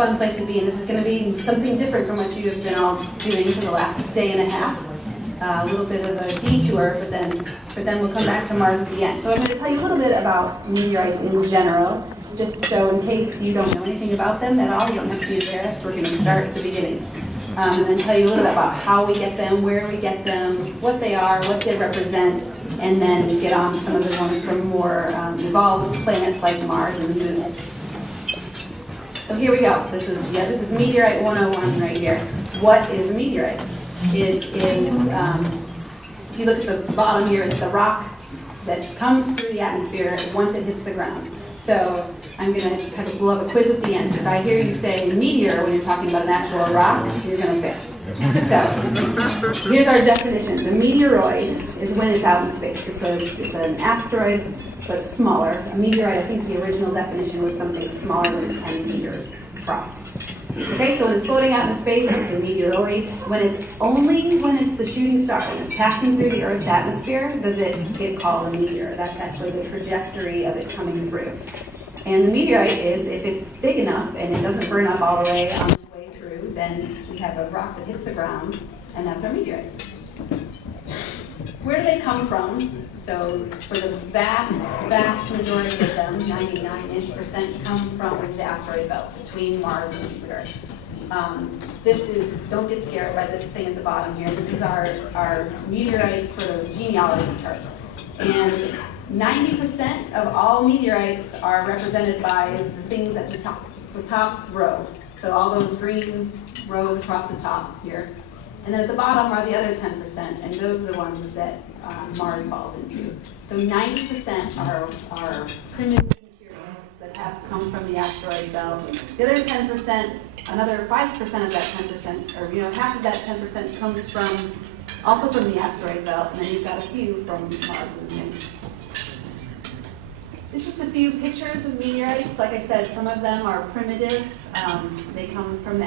fun place to be, and this is going to be something different from what you have been all doing for the last day and a half. A little bit of a detour, but then we'll come back to Mars at the end. So I'm going to tell you a little bit about meteorites in general, just so in case you don't know anything about them at all, you don't have to be embarrassed. We're going to start at the beginning. And then tell you a little bit about how we get them, where we get them, what they are, what they represent, and then get on to some of the ones from more evolved planets like Mars and the Moon. So here we go. This is Meteorite 101 right here. What is a meteorite? It is, if you look at the bottom here, it's the rock that comes through the atmosphere once it hits the ground. So I'm going to we'll have a quiz at the end. If I hear you say meteor when you're talking about an actual rock, you're going to fail. So here's our definitions. A meteoroid is when it's out in space. It's an asteroid, but smaller. A meteorite, I think the original definition was something smaller than 10 meters across. Okay, so when it's floating out in space, it's a meteoroid. When it's the shooting star, when it's passing through the Earth's atmosphere, does it get called a meteor. That's actually the trajectory of it coming through. And the meteorite is, if it's big enough and it doesn't burn up all the way on its way through, then we have a rock that hits the ground, and that's our meteorite. Where do they come from? So for the vast majority of them, 99-ish%, come from the asteroid belt between Mars and Jupiter. Don't get scared by this thing at the bottom here. This is our meteorite sort of genealogy chart. And 90% of all meteorites are represented by the things at the top row. So all those green rows across the top here. And then at the bottom are the other 10%, and those are the ones that Mars falls into. So 90% are primitive materials that have come from the asteroid belt. The other 10%, another 5% of that 10%, or half of that 10% comes also from the asteroid belt, and then you've got a few from Mars and the Moon. It's just a few pictures of meteorites. Like I said, some of them are primitive. They come from the